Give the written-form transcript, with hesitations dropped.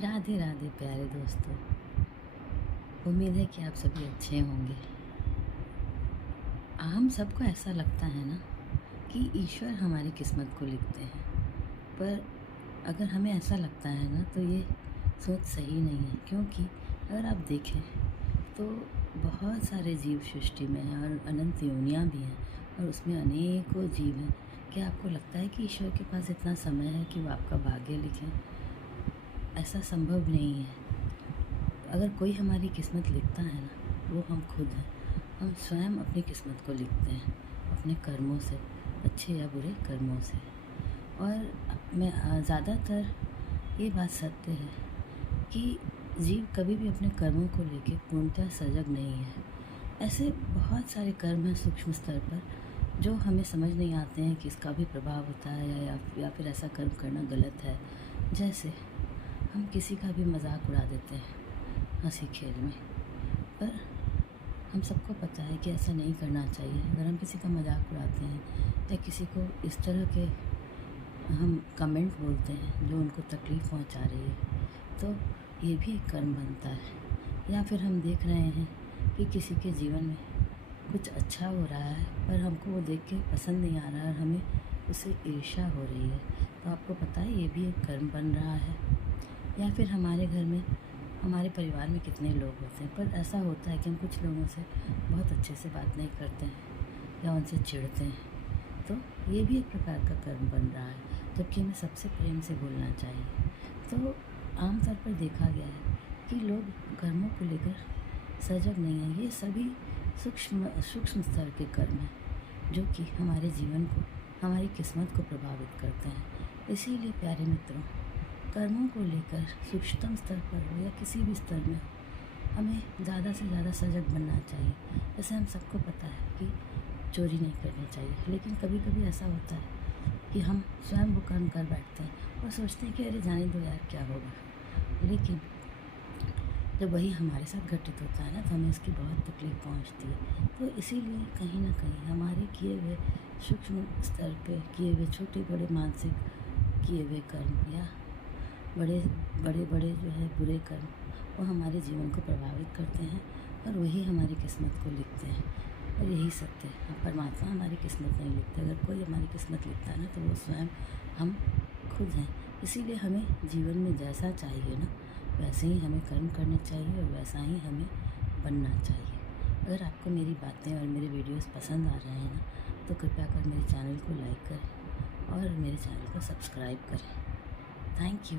राधे राधे प्यारे दोस्तों। उम्मीद है कि आप सभी अच्छे होंगे। हम सबको ऐसा लगता है ना कि ईश्वर हमारी किस्मत को लिखते हैं, पर अगर हमें ऐसा लगता है ना तो ये सोच सही नहीं है। क्योंकि अगर आप देखें तो बहुत सारे जीव सृष्टि में हैं और अनंत योनियाँ भी हैं और उसमें अनेकों जीव हैं। क्या आपको लगता है कि ईश्वर के पास इतना समय है कि वो आपका भाग्य लिखें? ऐसा संभव नहीं है। अगर कोई हमारी किस्मत लिखता है ना, वो हम खुद हैं। हम स्वयं अपनी किस्मत को लिखते हैं अपने कर्मों से, अच्छे या बुरे कर्मों से। और मैं ज़्यादातर ये बात सत्य है कि जीव कभी भी अपने कर्मों को लेके पूर्णतः सजग नहीं है। ऐसे बहुत सारे कर्म हैं सूक्ष्म स्तर पर जो हमें समझ नहीं आते हैं कि इसका भी प्रभाव होता है या फिर ऐसा कर्म करना गलत है। जैसे हम किसी का भी मजाक उड़ा देते हैं हंसी खेल में, पर हम सबको पता है कि ऐसा नहीं करना चाहिए। अगर हम किसी का मजाक उड़ाते हैं या किसी को इस तरह के हम कमेंट बोलते हैं जो उनको तकलीफ़ पहुंचा रही है, तो ये भी एक कर्म बनता है। या फिर हम देख रहे हैं कि किसी के जीवन में कुछ अच्छा हो रहा है पर हमको वो देख के पसंद नहीं आ रहा है और हमें उससे ईर्ष्या हो रही है, तो आपको पता है ये भी एक कर्म बन रहा है। या फिर हमारे घर में, हमारे परिवार में कितने लोग होते हैं, पर ऐसा होता है कि हम कुछ लोगों से बहुत अच्छे से बात नहीं करते हैं या उनसे चिढ़ते हैं, तो ये भी एक प्रकार का कर्म बन रहा है, जबकि हमें सबसे प्रेम से बोलना चाहिए। तो आमतौर पर देखा गया है कि लोग कर्मों को लेकर सजग नहीं हैं। ये सभी सूक्ष्म स्तर के कर्म हैं जो कि हमारे जीवन को, हमारी किस्मत को प्रभावित करते हैं। इसीलिए प्यारे मित्रों, कर्मों को लेकर सूक्ष्मतम स्तर पर हो या किसी भी स्तर में हो, हमें ज़्यादा से ज़्यादा सजग बनना चाहिए। जैसे हम सबको पता है कि चोरी नहीं करनी चाहिए, लेकिन कभी कभी ऐसा होता है कि हम स्वयं वो कर्म कर बैठते हैं और सोचते हैं कि अरे जाने दो यार, क्या होगा। लेकिन जब वही हमारे साथ घटित होता है ना, तो हमें इसकी बहुत तकलीफ़ पहुंचती है। तो इसीलिए कहीं ना कहीं हमारे किए हुए सूक्ष्म स्तर पे किए हुए छोटे बड़े मानसिक किए हुए कर्म या बड़े बड़े बड़े जो है बुरे कर्म, वो हमारे जीवन को प्रभावित करते हैं और वही हमारी किस्मत को लिखते हैं। और यही सत्य है, परमात्मा हमारी किस्मत नहीं लिखते। अगर कोई हमारी किस्मत लिखता है ना, तो वो स्वयं हम खुद हैं। इसीलिए हमें जीवन में जैसा चाहिए ना, वैसे ही हमें कर्म करने चाहिए और वैसा ही हमें बनना चाहिए। अगर आपको मेरी बातें और मेरे वीडियोस पसंद आ रहे हैं ना, तो कृपया कर मेरे चैनल को लाइक करें और मेरे चैनल को सब्सक्राइब करें। Thank you.